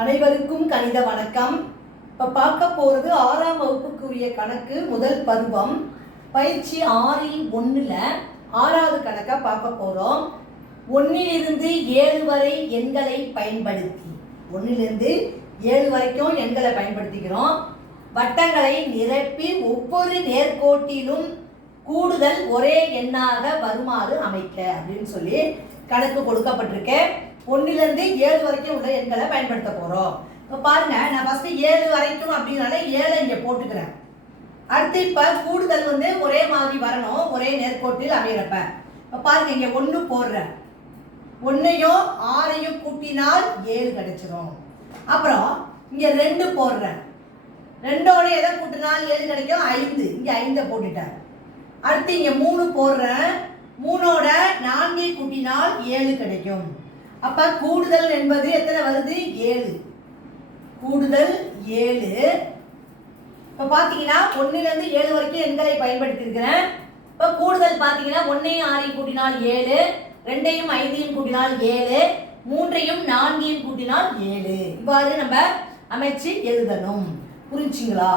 அனைவருக்கும் கணித வணக்கம். இப்போ பார்க்க போகிறது 6ஆம் வகுப்புக்குரிய கணக்கு முதல் பருவம் பயிற்சி 6இல் 1ல் 6வது கணக்கை பார்க்க போகிறோம். 1லிருந்து 7 வரை எண்களை பயன்படுத்தி 1லிருந்து 7 வரைக்கும் எண்களை பயன்படுத்திக்கிறோம். வட்டங்களை நிரப்பி ஒவ்வொரு நேர்கோட்டிலும் கூடுதல் ஒரே எண்ணாக வருமாறு அமைக்க அப்படின்னு சொல்லி கணக்கு கொடுக்கப்பட்டிருக்கு. 1லிருந்து 7 வரைக்கும் உள்ள எண்களை பயன்படுத்த போகிறோம். இப்போ பாருங்க, நான் ஃபஸ்ட்டு 7 வரைக்கும் அப்படின்னால 7 இங்கே போட்டுக்கிறேன். அடுத்து இப்போ கூடுதல் ஒரே மாதிரி வரணும், ஒரே நேர்கோட்டில் அமைகிறப்ப. இப்போ பாருங்க, இங்கே 1 போடுறேன். 1ஐயும் 6ஐயும் கூட்டினால் 7 கிடைச்சிரும். அப்புறம் இங்கே 2 போடுறேன். 2ஓட எதை கூட்டினால் 7 கிடைக்கும்? 5. இங்கே 5ஐ போட்டுட்டேன். அடுத்து இங்கே 3 போடுறேன். 3ஓட 4ஐ கூட்டினால் 7 கிடைக்கும். அப்போ கூடுதல் என்பது எத்தனை வருது? 7. கூடுதல் 7. இப்போ பார்த்தீங்கன்னா 1லிருந்து 7 வரைக்கும் எண்களை பயன்படுத்தியிருக்கிறேன். இப்போ கூடுதல் பார்த்தீங்கன்னா 1ஐயும் 6ஐயும் கூட்டினால் 7, 2ஐயும் 5ஐயும் கூட்டினால் 7, 3ஐயும் 4ஐயும் கூட்டினால் 7. இவ்வாறு நம்ம அமைச்சு எழுதணும். புரிஞ்சுங்களா?